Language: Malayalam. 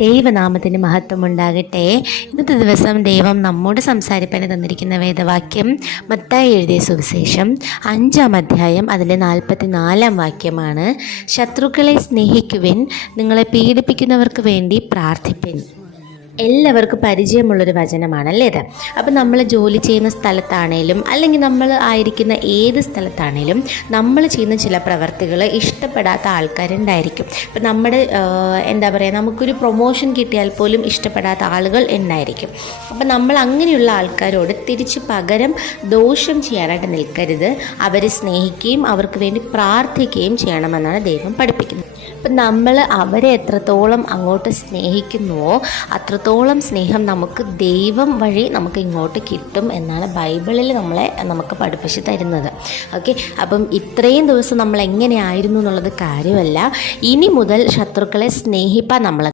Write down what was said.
ദൈവനാമത്തിന് മഹത്വമുണ്ടാകട്ടെ. ഇന്നത്തെ ദിവസം ദൈവം നമ്മോട് സംസാരിപ്പാൻ തന്നിരിക്കുന്ന വേദവാക്യം മത്തായി എഴുതിയ സുവിശേഷം 5-ാം അധ്യായം അതിലെ 44-ാം വാക്യമാണ്. ശത്രുക്കളെ സ്നേഹിക്കുവിൻ, നിങ്ങളെ പീഡിപ്പിക്കുന്നവർക്ക് വേണ്ടി പ്രാർത്ഥിപ്പിൻ. എല്ലാവർക്കും പരിചയമുള്ളൊരു വചനമാണല്ലേ ഇത്. അപ്പം നമ്മൾ ജോലി ചെയ്യുന്ന സ്ഥലത്താണേലും അല്ലെങ്കിൽ നമ്മൾ ആയിരിക്കുന്ന ഏത് സ്ഥലത്താണേലും നമ്മൾ ചെയ്യുന്ന ചില പ്രവർത്തികൾ ഇഷ്ടപ്പെടാത്ത ആൾക്കാരുണ്ടായിരിക്കും. ഇപ്പം നമ്മുടെ എന്താ പറയുക, നമുക്കൊരു പ്രൊമോഷൻ കിട്ടിയാൽ പോലും ഇഷ്ടപ്പെടാത്ത ആളുകൾ ഉണ്ടായിരിക്കും. അപ്പം നമ്മൾ അങ്ങനെയുള്ള ആൾക്കാരോട് തിരിച്ച് പകരം ദോഷം ചെയ്യാനായിട്ട് നിൽക്കരുത്. അവരെ സ്നേഹിക്കുകയും അവർക്ക് വേണ്ടി പ്രാർത്ഥിക്കുകയും ചെയ്യണമെന്നാണ് ദൈവം പഠിപ്പിക്കുന്നത്. അപ്പം നമ്മൾ അവരെ എത്രത്തോളം അങ്ങോട്ട് സ്നേഹിക്കുന്നുവോ അത്രത്തോളം സ്നേഹം നമുക്ക് ദൈവം വഴി നമുക്ക് ഇങ്ങോട്ട് കിട്ടും എന്നാണ് ബൈബിളിൽ നമുക്ക് പഠിപ്പിച്ച് തരുന്നത്. ഓക്കെ, അപ്പം ഇത്രയും ദിവസം നമ്മൾ എങ്ങനെയായിരുന്നു എന്നുള്ളത് കാര്യമല്ല. ഇനി മുതൽ ശത്രുക്കളെ സ്നേഹിപ്പാൻ നമ്മൾ